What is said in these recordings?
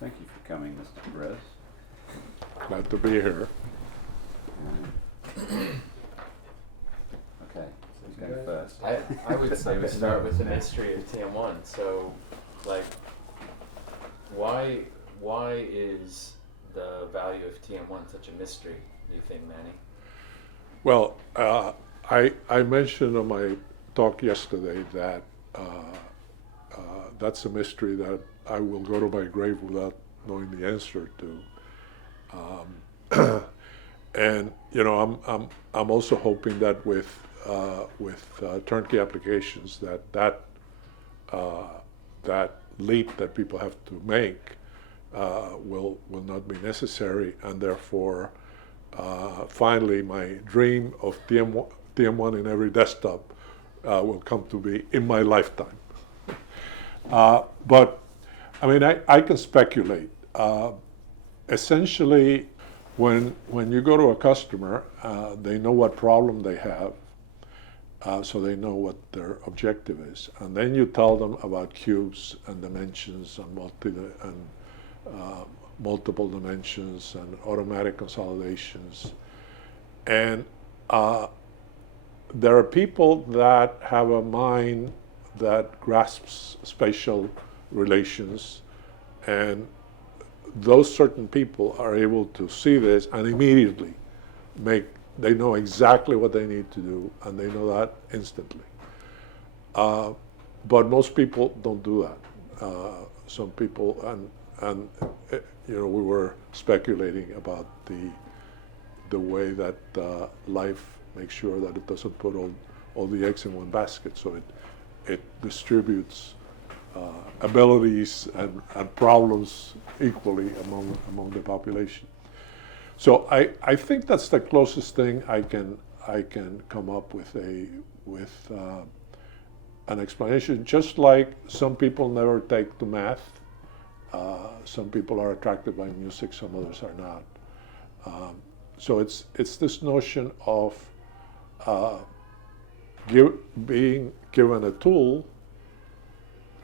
Thank you for coming, Mr. Perez. Glad to be here. Okay, so he's going first. I would say we start with the mystery of TM1. So, like, why is the value of TM1 such a mystery, do you think, Manny? Well, I mentioned on my talk yesterday that that's a mystery that I will go to my grave without knowing the answer to. And you know, I'm also hoping that with turnkey applications that leap that people have to make will not be necessary, and therefore finally my dream of TM1 in every desktop will come to be in my lifetime. But I mean, I can speculate. Essentially, when you go to a customer, they know what problem they have, so they know what their objective is, and then you tell them about cubes and dimensions and multiple dimensions and automatic consolidations, and there are people that have a mind that grasps spatial relations, and those certain people are able to see this and immediately they know exactly what they need to do, and they know that instantly. But most people don't do that. Some people, and you know, we were speculating about the way that life makes sure that it doesn't put all the eggs in one basket, so it distributes abilities and problems equally among the population. So I think that's the closest thing I can come up with an explanation. Just like some people never take to math, some people are attracted by music, some others are not. So it's this notion of being given a tool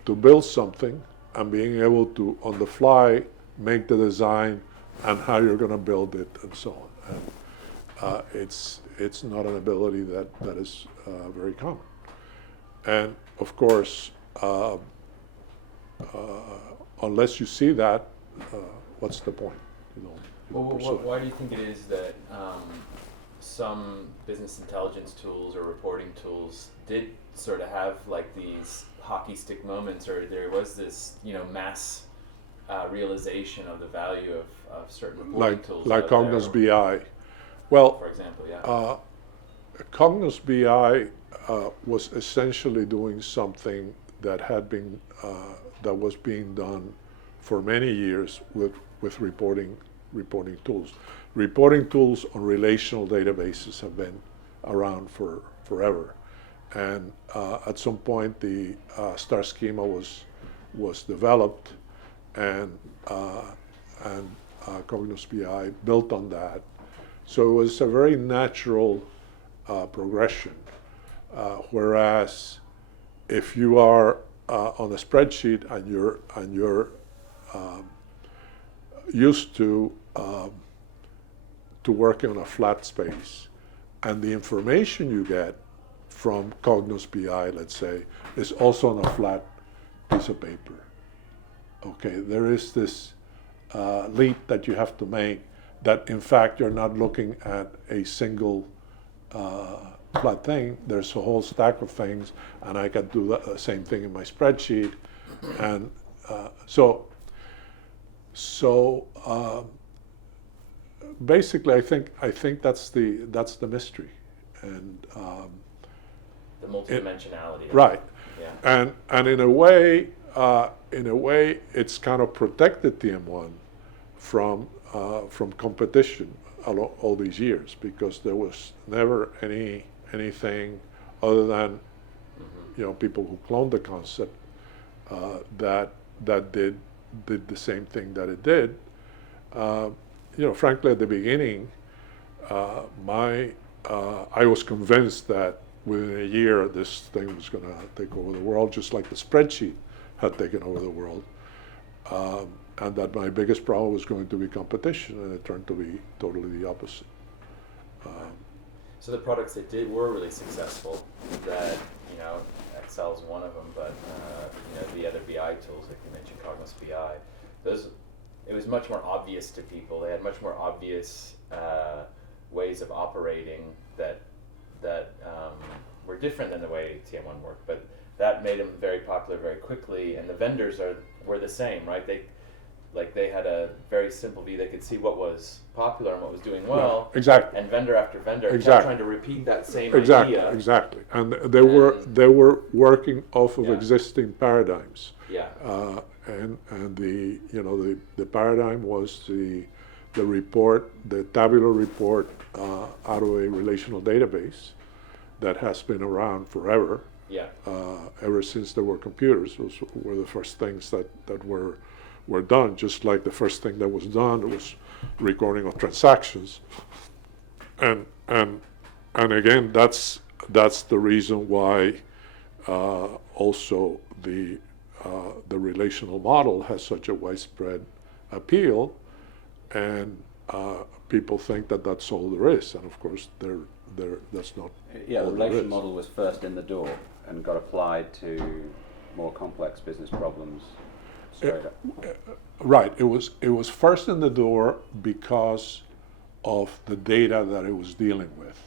to build something and being able to, on the fly, make the design and how you're going to build it and so on. And it's not an ability that is very common. And of course, unless you see that, what's the point? You know, Why do you think it is that some business intelligence tools or reporting tools did sort of have like these hockey stick moments, or there was this, you know, mass realization of the value of certain reporting tools? Like Cognos BI. Well, for example, yeah. Cognos BI was essentially doing something that that was being done for many years with reporting tools. Reporting tools on relational databases have been around for forever, and at some point the star schema was developed, and Cognos BI built on that. So it was a very natural progression. Whereas if you are on a spreadsheet and you're used to working on a flat space, and the information you get from Cognos BI, let's say, is also on a flat piece of paper. Okay, there is this leap that you have to make, that in fact you're not looking at a single flat thing. There's a whole stack of things, and I can do the same thing in my spreadsheet. And so basically, I think that's the mystery, and The multidimensionality. right. Yeah. And in a way, it's kind of protected TM1 from competition all these years, because there was never anything other than you know, people who cloned the concept that did the same thing that it did. You know, frankly, at the beginning, I was convinced that within a year this thing was going to take over the world, just like the spreadsheet had taken over the world. that my biggest problem was going to be competition, and it turned to be totally the opposite. So the products that were really successful, that, you know, Excel's one of them, but you know, the other BI tools, like you mentioned, Cognos BI, those, it was much more obvious to people. They had much more obvious ways of operating that were different than the way TM1 worked, but that made them very popular very quickly. And the vendors were the same, right? They had a very simple view. They could see what was popular and what was doing well. Yeah, exactly. And vendor after vendor kept Exactly. trying to repeat that same Exactly, idea. exactly. And they were working off of Yeah. existing paradigms. Yeah. And the, you know, the paradigm was the report, the tabular report out of a relational database that has been around forever. Yeah. Ever since there were computers. Those were the first things that were done, just like the first thing that was done was recording of transactions. And again, that's the reason why also the relational model has such a widespread appeal, and people think that that's all there is, and of course that's not Yeah, all the there relational is. model was first in the door and got applied to more complex business problems straight up. Right. It was first in the door because of the data that it was dealing with,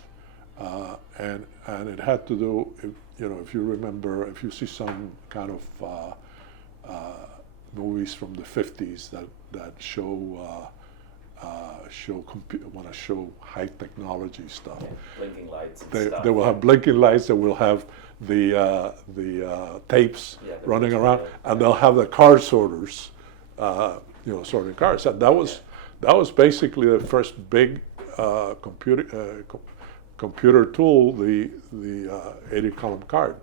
and it had to do, if you remember, if you see some kind of movies from the 50s that show want to show high technology stuff. Yeah, blinking lights and stuff. They will have blinking lights. They will have the tapes the running picture, around, yeah. and they'll have the card sorters, sorting cards. And that was basically the first big computer tool, the 80-column card,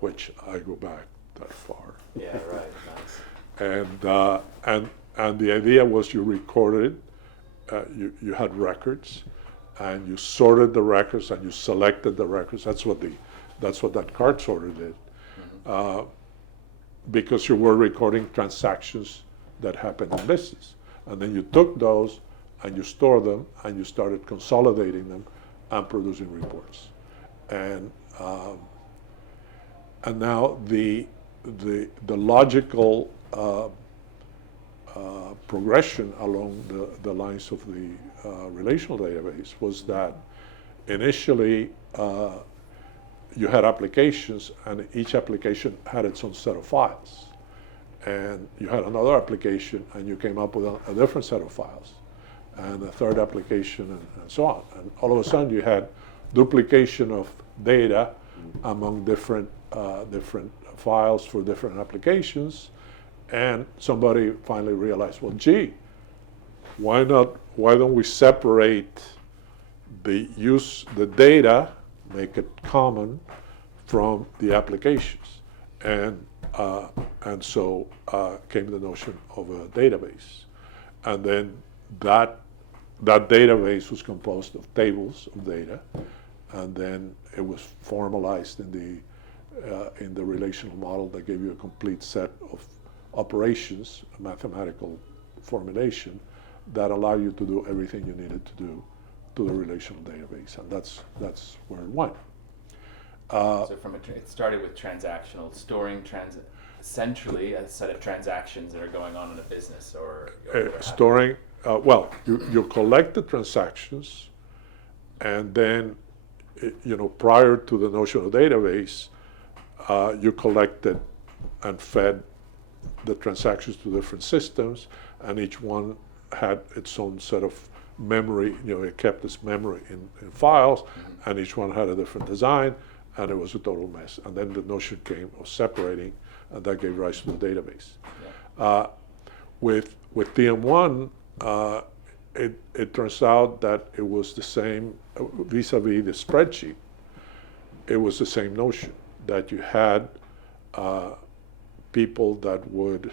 which I go back that far. Yeah, right. Nice. And the idea was you recorded, you had records, and you sorted the records and you selected the records. That's what that card sorter did, because you were recording transactions that happened in business, and then you took those and you stored them and you started consolidating them and producing reports, and now the logical progression along the lines of the relational database was that initially you had applications, and each application had its own set of files, and you had another application and you came up with a different set of files, and a third application, and so on, and all of a sudden you had duplication of data among different files for different applications. And somebody finally realized, well, gee, why don't we separate the data, make it common from the applications? And so came the notion of a database. And then that database was composed of tables of data, and then it was formalized in the relational model that gave you a complete set of operations, a mathematical formulation that allow you to do everything you needed to do to the relational database, and that's where it went. So it started with transactional, storing centrally a set of transactions that are going on in a business, or Storing. Well, you collect the transactions, and then, prior to the notion of database, you collected and fed the transactions to different systems, and each one had its own set of memory. It kept its memory in files, and each one had a different design, and it was a total mess. And then the notion came of separating, and that gave rise to the database. Yeah. With TM1, it turns out that it was the same vis-a-vis the spreadsheet. It was the same notion that you had people that would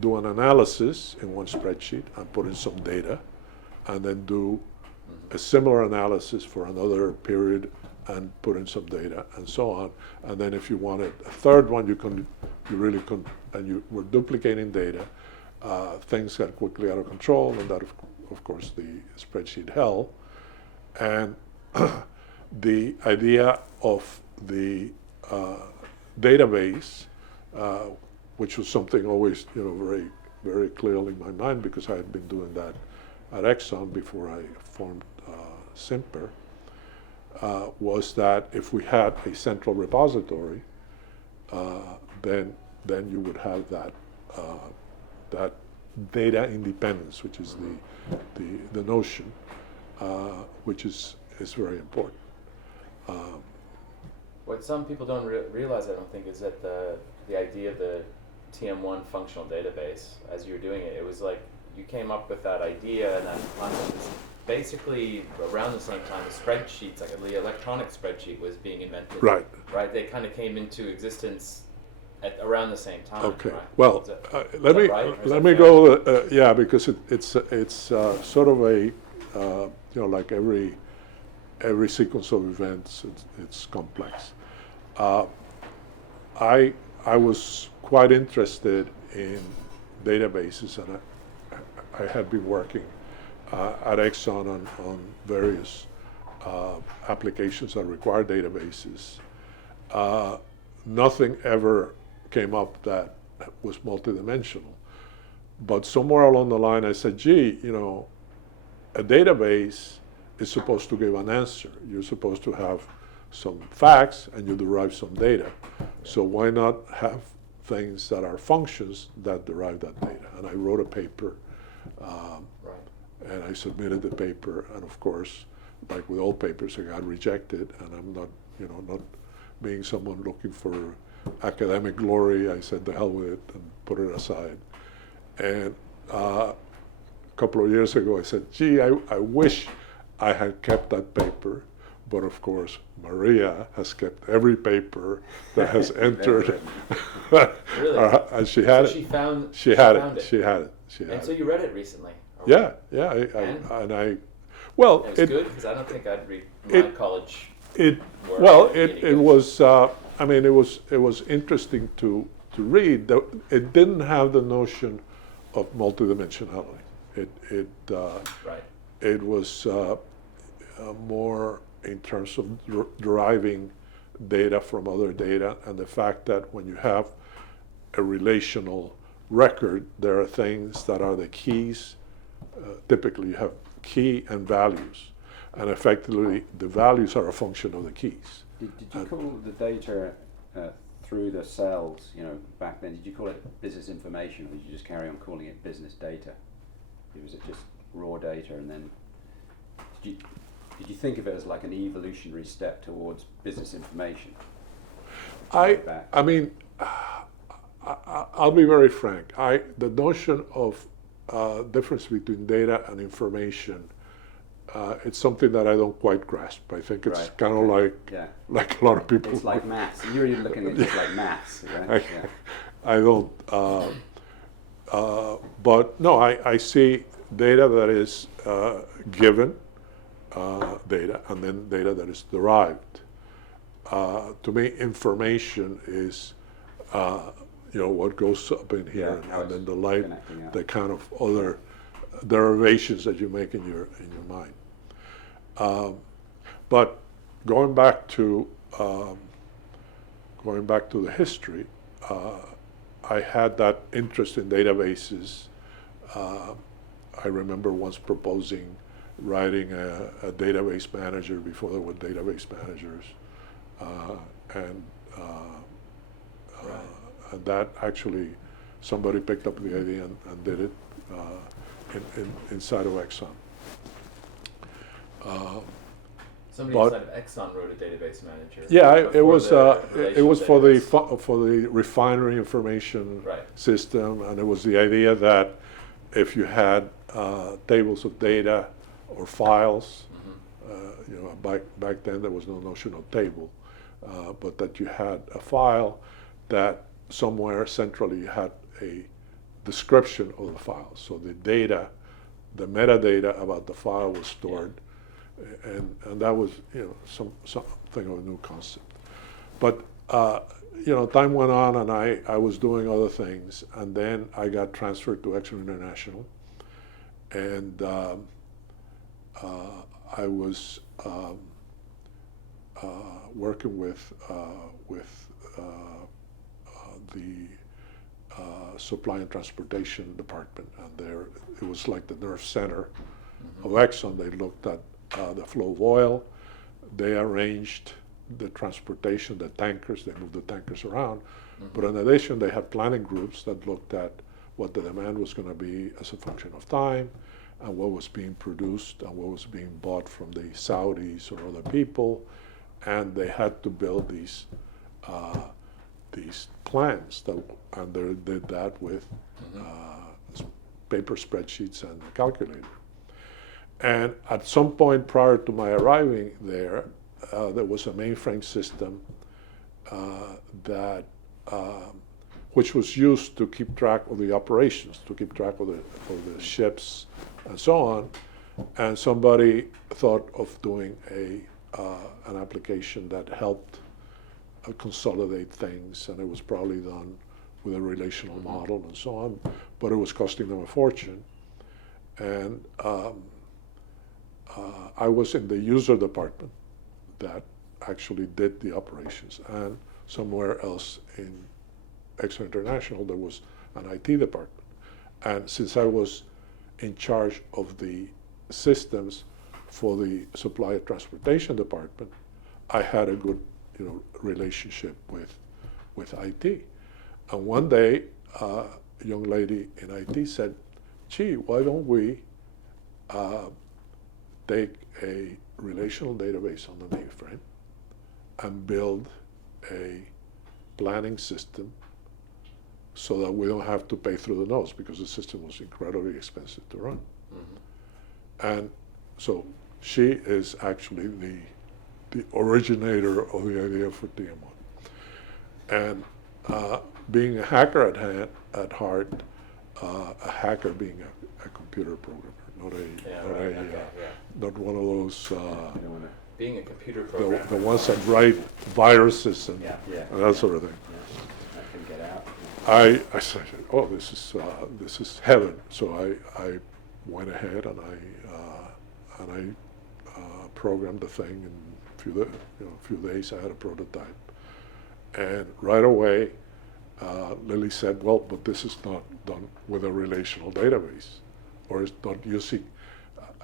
do an analysis in one spreadsheet and put in some data, and then do a similar analysis for another period and put in some data and so on. And then if you wanted a third one, and you were duplicating data, things got quickly out of control, and that, of course, the spreadsheet hell. And the idea of the database, which was something always, very, very clearly in my mind, because I had been doing that at Exxon before I formed Simper, was that if we had a central repository, then you would have that data independence, which is the notion, which is very important. What some people don't realize, I don't think, is that the idea of the TM1 functional database, as you were doing it, it was like you came up with that idea and that concept is basically around the same time the spreadsheets, like the electronic spreadsheet, was being invented. Right. Right. They kind of came into existence at around the same time. Okay. Right? Well, let me go. Yeah, because it's sort of a like every sequence of events, it's complex. I was quite interested in databases, and I had been working at Exxon on various applications that require databases. Nothing ever came up that was multidimensional. But somewhere along the line I said, gee, a database is supposed to give an answer. You're supposed to have some facts and you derive some data. So why not have things that are functions that derive that data? And I wrote a paper, and I submitted the paper, and of course, like with all papers, I got rejected, and I'm not, not being someone looking for academic glory, I said the hell with it and put it aside. And a couple of years ago I said, gee, I wish I had kept that paper, but of course Maria has kept every paper that has entered. Really? And she had so it. She had it. And so you read it recently? Yeah. Well, it was good, because I don't think I'd read my college. It was. It was interesting to read. It didn't have the notion of multidimensionality. It was more in terms of deriving data from other data, and the fact that when you have a relational record, there are things that are the keys. Typically, you have key and values, and effectively, the values are a function of the keys. Did you call the data through the cells, back then, did you call it business information, or did you just carry on calling it business data? Was it just raw data, and then did you think of it as like an evolutionary step towards business information? I'll be very frank. The notion of difference between data and information, it's something that I don't quite grasp. I think it's kind of like a lot of people. It's like maths. You're looking at it just like maths. Right? I don't. But no, I see data that is given data, and then data that is derived. To me, information is what goes up in here, and then the kind of other derivations that you make in your mind. But going back to the history, I had that interest in databases. I remember once proposing writing a database manager before there were database managers, and that actually somebody picked up the idea and did it inside of Exxon. Somebody inside of Exxon wrote a database manager. Yeah, it was for the refinery information system, and it was the idea that if you had tables of data or files, back then there was no notion of table, but that you had a file that somewhere centrally you had a description of the file. So the data, the metadata about the file was stored, and that was, something of a new concept. But time went on, and I was doing other things, and then I got transferred to Exxon International, and I was working with the supply and transportation department, and it was like the nerve center of Exxon. They looked at the flow of oil, they arranged the transportation, the tankers, they moved the tankers around. But in addition, they had planning groups that looked at what the demand was going to be as a function of time, and what was being produced and what was being bought from the Saudis or other people, and they had to build these plans, and they did that with paper spreadsheets and a calculator. And at some point prior to my arriving there was a mainframe system which was used to keep track of the operations, to keep track of the ships and so on. And somebody thought of doing an application that helped consolidate things, and it was probably done with a relational model and so on, but it was costing them a fortune. And I was in the user department that actually did the operations, and somewhere else in Exxon International there was an IT department. And since I was in charge of the systems for the supply and transportation department, I had a good relationship with IT. And one day a young lady in IT said, gee, why don't we take a relational database on the mainframe and build a planning system so that we don't have to pay through the nose, because the system was incredibly expensive to run. And so she is actually the originator of the idea for TM1. And being a hacker at heart, a hacker being a computer programmer, not one of those being a computer programmer, the ones that write viruses and that sort of thing. That can get out. I said, oh, this is heaven. So I went ahead and I programmed the thing in a few days. I had a prototype, and right away Lily said, well, but this is not done with a relational database, or it's not using,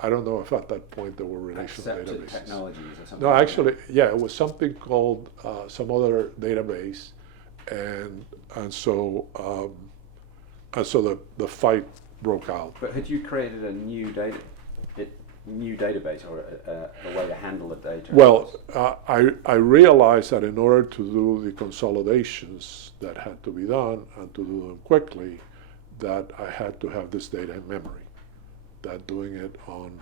I don't know if at that point there were relational Accepted databases. technologies or something. No, actually, yeah, it was something called some other database, and so the fight broke out. But had you created a new database or a way to handle the data? Well, I realized that in order to do the consolidations that had to be done and to do them quickly, that I had to have this data in memory. That doing it on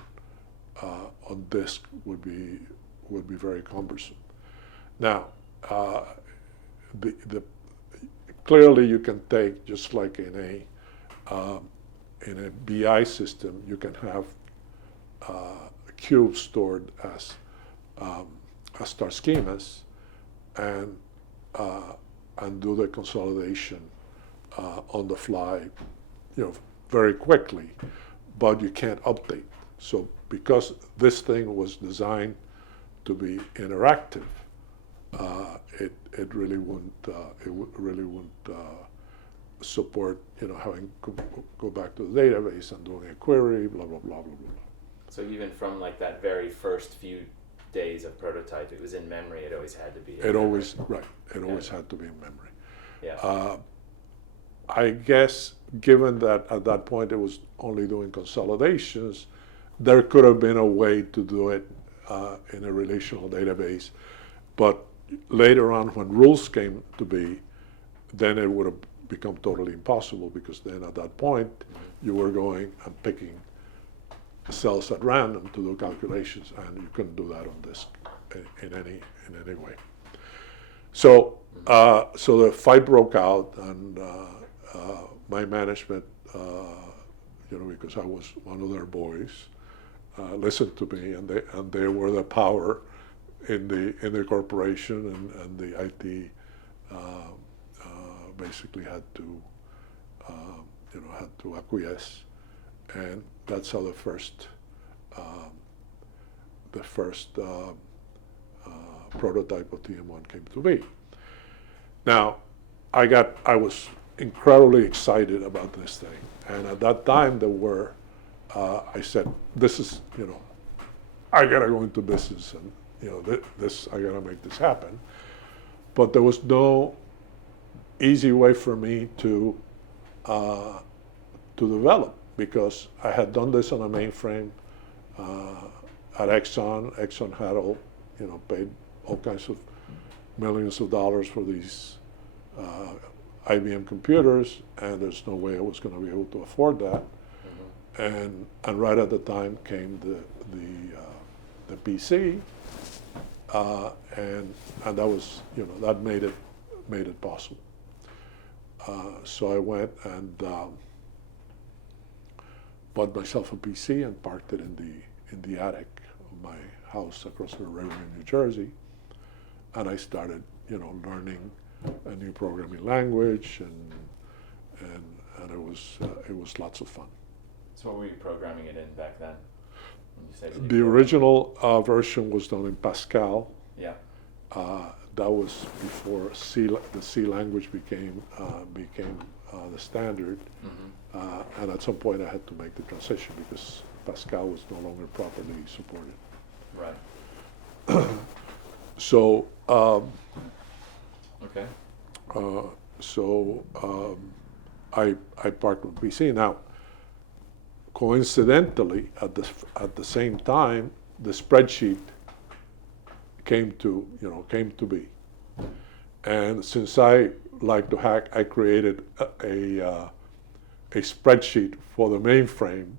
disk would be very cumbersome. Now, clearly you can take, just like in a BI system, you can have cubes stored as star schemas, and do the consolidation on the fly, very quickly, but you can't update. So because this thing was designed to be interactive, it really wouldn't support having go back to the database and doing a query, blah blah blah blah blah. So even from like that very first few days of prototype, it was in memory. It always had to be. It always had to be in memory. Yeah. I guess, given that at that point it was only doing consolidations, there could have been a way to do it in a relational database. But later on, when rules came to be, then it would have become totally impossible, because then at that point you were going and picking cells at random to do calculations, and you couldn't do that on disk in any way. So the fight broke out, and my management, because I was one of their boys, listened to me, and they were the power in the corporation, and the IT basically had to had to acquiesce, and that's how the first prototype of TM1 came to be. Now, I was incredibly excited about this thing, and at that time there were, I said, this is, I gotta go into business, and this I gotta make this happen. But there was no easy way for me to develop, because I had done this on a mainframe at Exxon. Exxon had paid all kinds of millions of dollars for these IBM computers, and there's no way I was going to be able to afford that. Mm-hmm. And right at the time came the PC, and that was that made it possible. So I went and bought myself a PC and parked it in the attic of my house across the river in New Jersey, and I started learning a new programming language, and it was lots of fun. So what were you programming it in back then? When you say The original version was done in Pascal. Yeah. That was before the C language became the standard, mm-hmm. And at some point I had to make the transition because Pascal was no longer properly supported. Right. So. Okay. I parked with PC. Now, coincidentally, at the same time, the spreadsheet came to be, and since I like to hack, I created a spreadsheet for the mainframe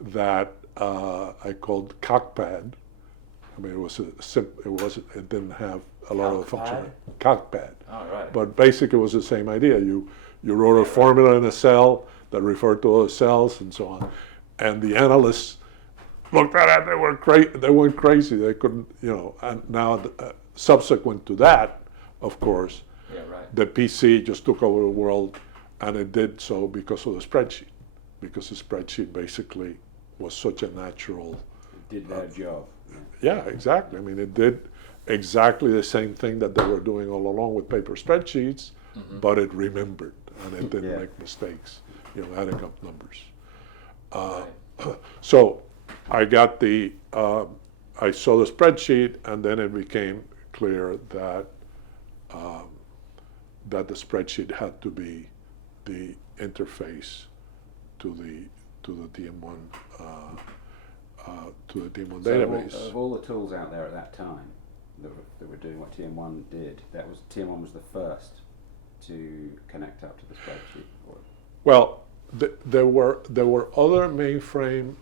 that I called Cockpad. I mean, it didn't have a lot of the function. Cockpad. Oh, right. But basically, it was the same idea. You wrote a formula in a cell that referred to other cells and so on, and the analysts looked at it. They went crazy. They couldn't, And now, subsequent to that, of course, yeah, right. the PC just took over the world, and it did so because of the spreadsheet. Because the spreadsheet basically was such a natural. It did their job. Yeah, exactly. I mean, it did exactly the same thing that they were doing all along with paper spreadsheets, mm-hmm. but it remembered, and it didn't make mistakes, adding up numbers. So I got I saw the spreadsheet, and then it became clear that that the spreadsheet had to be the interface to the TM1 database. Of all the tools out there at that time that were doing what TM1 did, TM1 was the first to connect up to the spreadsheet. Well, there were other mainframe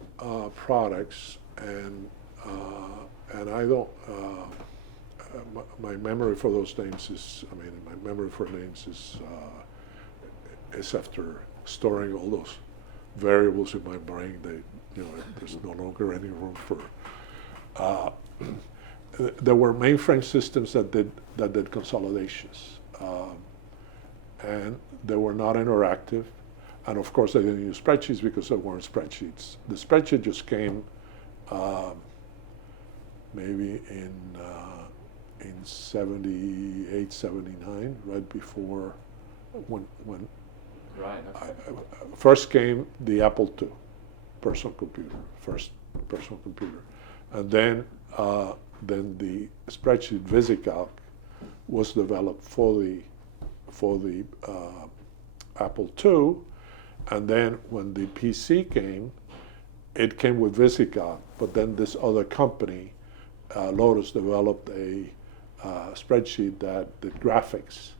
products, and I don't. My memory for those names is. My memory for names is after storing all those variables in my brain. There's no longer any room for. There were mainframe systems that did consolidations, and they were not interactive, and of course they didn't use spreadsheets because there weren't spreadsheets. The spreadsheet just came maybe in 78, 79, right before when. Right. Okay. First came the Apple II personal computer, first personal computer, and then the spreadsheet VisiCalc was developed for the Apple II, and then when the PC came, it came with VisiCalc, but then this other company, Lotus, developed a spreadsheet that did graphics,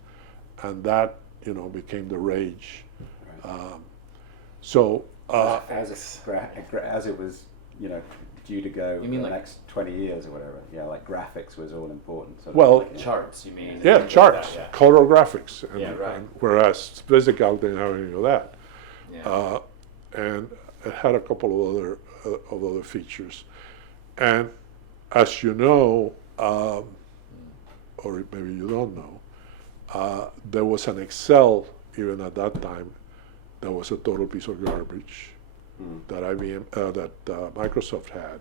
and that became the rage. As it was, due to go You mean the like next 20 years or whatever. Yeah, like graphics was all important. Well, charts, you mean? Yeah, charts, Like that, color graphics. Right. And whereas VisiCalc didn't have any of that. Yeah. And it had a couple of other of other features. And as you know, or maybe you don't know, there was an Excel even at that time that was a total piece of garbage that Microsoft had.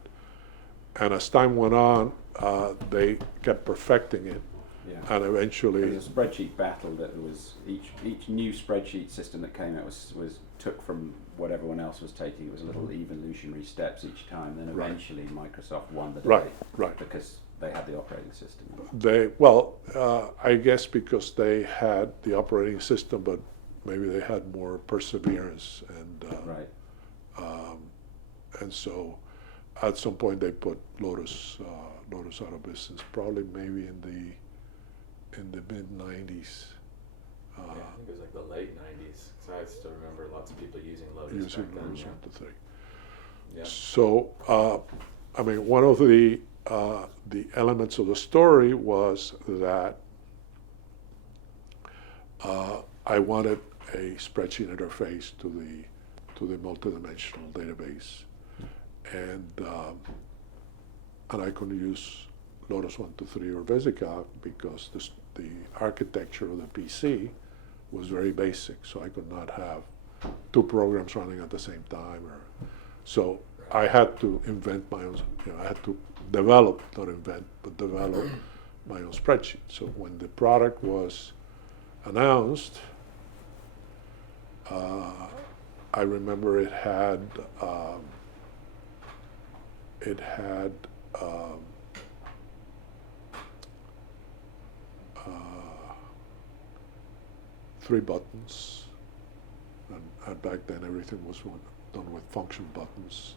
And as time went on, they kept perfecting it, and eventually there was a spreadsheet battle that was each new spreadsheet system that came out was took from what everyone else was taking. It was little evolutionary steps each time. Then eventually Microsoft won the day, because they had the operating system. I guess because they had the operating system, but maybe they had more perseverance, and so at some point they put Lotus out of business. Probably maybe in the mid '90s. I think it was like the late '90s. So I still remember lots of people using Lotus back then. Lotus 1 to 3. Yeah. So one of the elements of the story was that I wanted a spreadsheet interface to the multidimensional database, and I couldn't use Lotus 1 to 3 or VisiCalc because the architecture of the PC was very basic, so I could not have two programs running at the same time. So I had to invent my own. I had to develop, not invent, but develop my own spreadsheet. So when the product was announced, I remember it had 3 buttons, and back then everything was done with function buttons.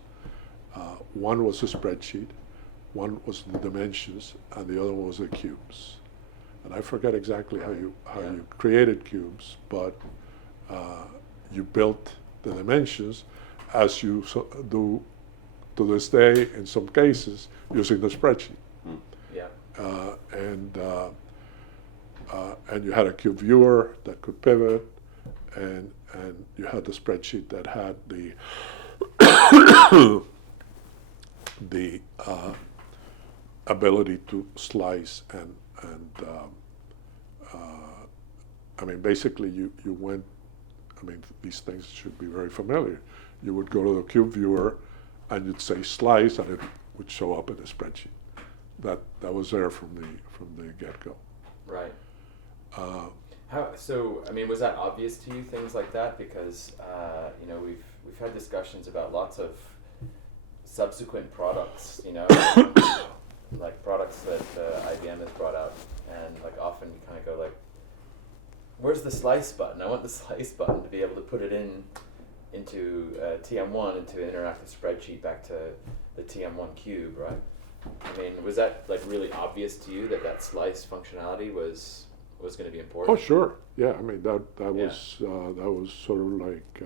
One was a spreadsheet, one was the dimensions, and the other one was the cubes. And I forget exactly how you created cubes, but you built the dimensions as you do to this day in some cases using the spreadsheet. And you had a cube viewer that could pivot, and you had the spreadsheet that had the ability to slice and basically you went. These things should be very familiar. You would go to the cube viewer, and you'd say slice, and it would show up in the spreadsheet. That was there from the get-go. Right. Was that obvious to you, things like that? Because we've had discussions about lots of subsequent products, like products that IBM has brought out, and like often you kind of go like, where's the slice button? I want the slice button to be able to put it into TM1, into an interactive spreadsheet back to the TM1 cube, right? Was that like really obvious to you that slice functionality was going to be important? Oh, sure. Yeah, that was sort of like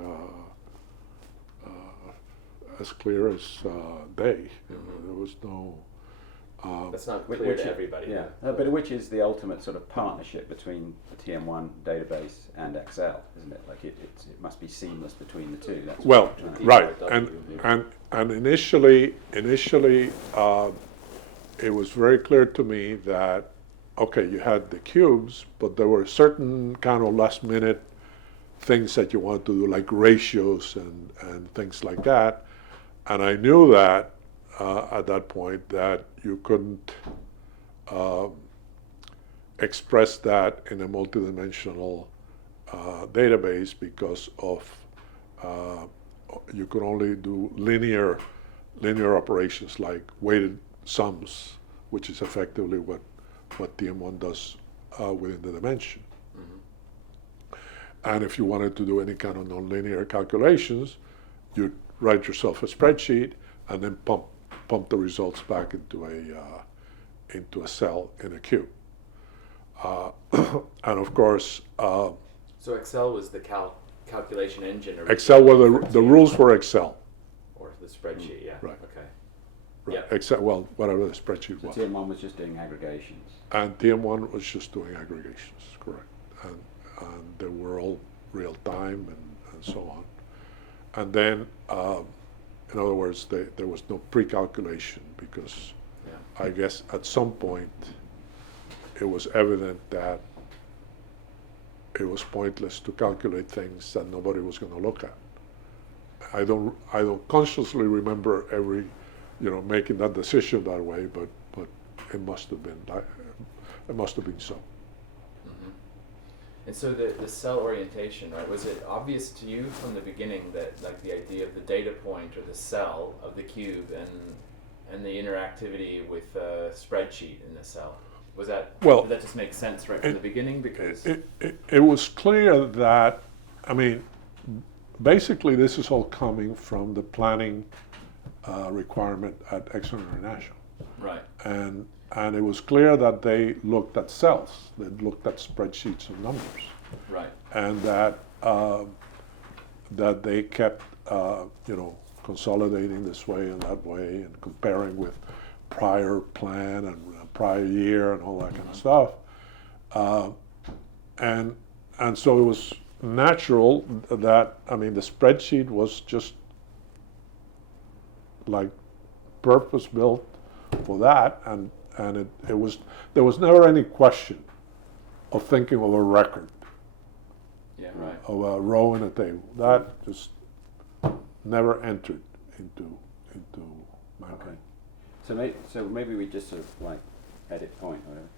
as clear as day. There was no. That's not clear to everybody. Yeah, but which is the ultimate sort of partnership between the TM1 database and Excel, isn't it? Like it must be seamless between the two. That's right. And initially, it was very clear to me that you had the cubes, but there were certain kind of last minute things that you wanted to do, like ratios and things like that. And I knew that at that point that you couldn't express that in a multidimensional database because of you could only do linear operations like weighted sums, which is effectively what TM1 does within the dimension. And if you wanted to do any kind of nonlinear calculations, you'd write yourself a spreadsheet and then pump the results back into a cell in a cube. And of course. So Excel was the calculation engine. Excel were the rules for Excel. Or the spreadsheet, yeah. Right. Okay. Right. Yeah. Excel, whatever the spreadsheet was. TM1 was just doing aggregations. And TM1 was just doing aggregations, correct. And they were all real time and so on. And then In other words, there was no pre-calculation because Yeah. I guess at some point it was evident that it was pointless to calculate things that nobody was going to look at. I don't consciously remember making that decision that way, but it must have been so. Mm-hmm. And so the cell orientation, right? Was it obvious to you from the beginning that like the idea of the data point or the cell of the cube and the interactivity with a spreadsheet in the cell? Was that, did that just make sense right from the beginning? Because it was clear that, I mean, basically this is all coming from the planning requirement at Exxon International. right. And it was clear that they looked at cells, they looked at spreadsheets of numbers. Right. And that they kept, consolidating this way and that way and comparing with prior plan and prior year and all that kind of stuff. And so it was natural that, I mean, the spreadsheet was just like purpose built for that, and there was never any question of thinking of a record, Yeah. Right. of a row in a table. That just never entered into my brain. So maybe we just sort of like edit point or whatever.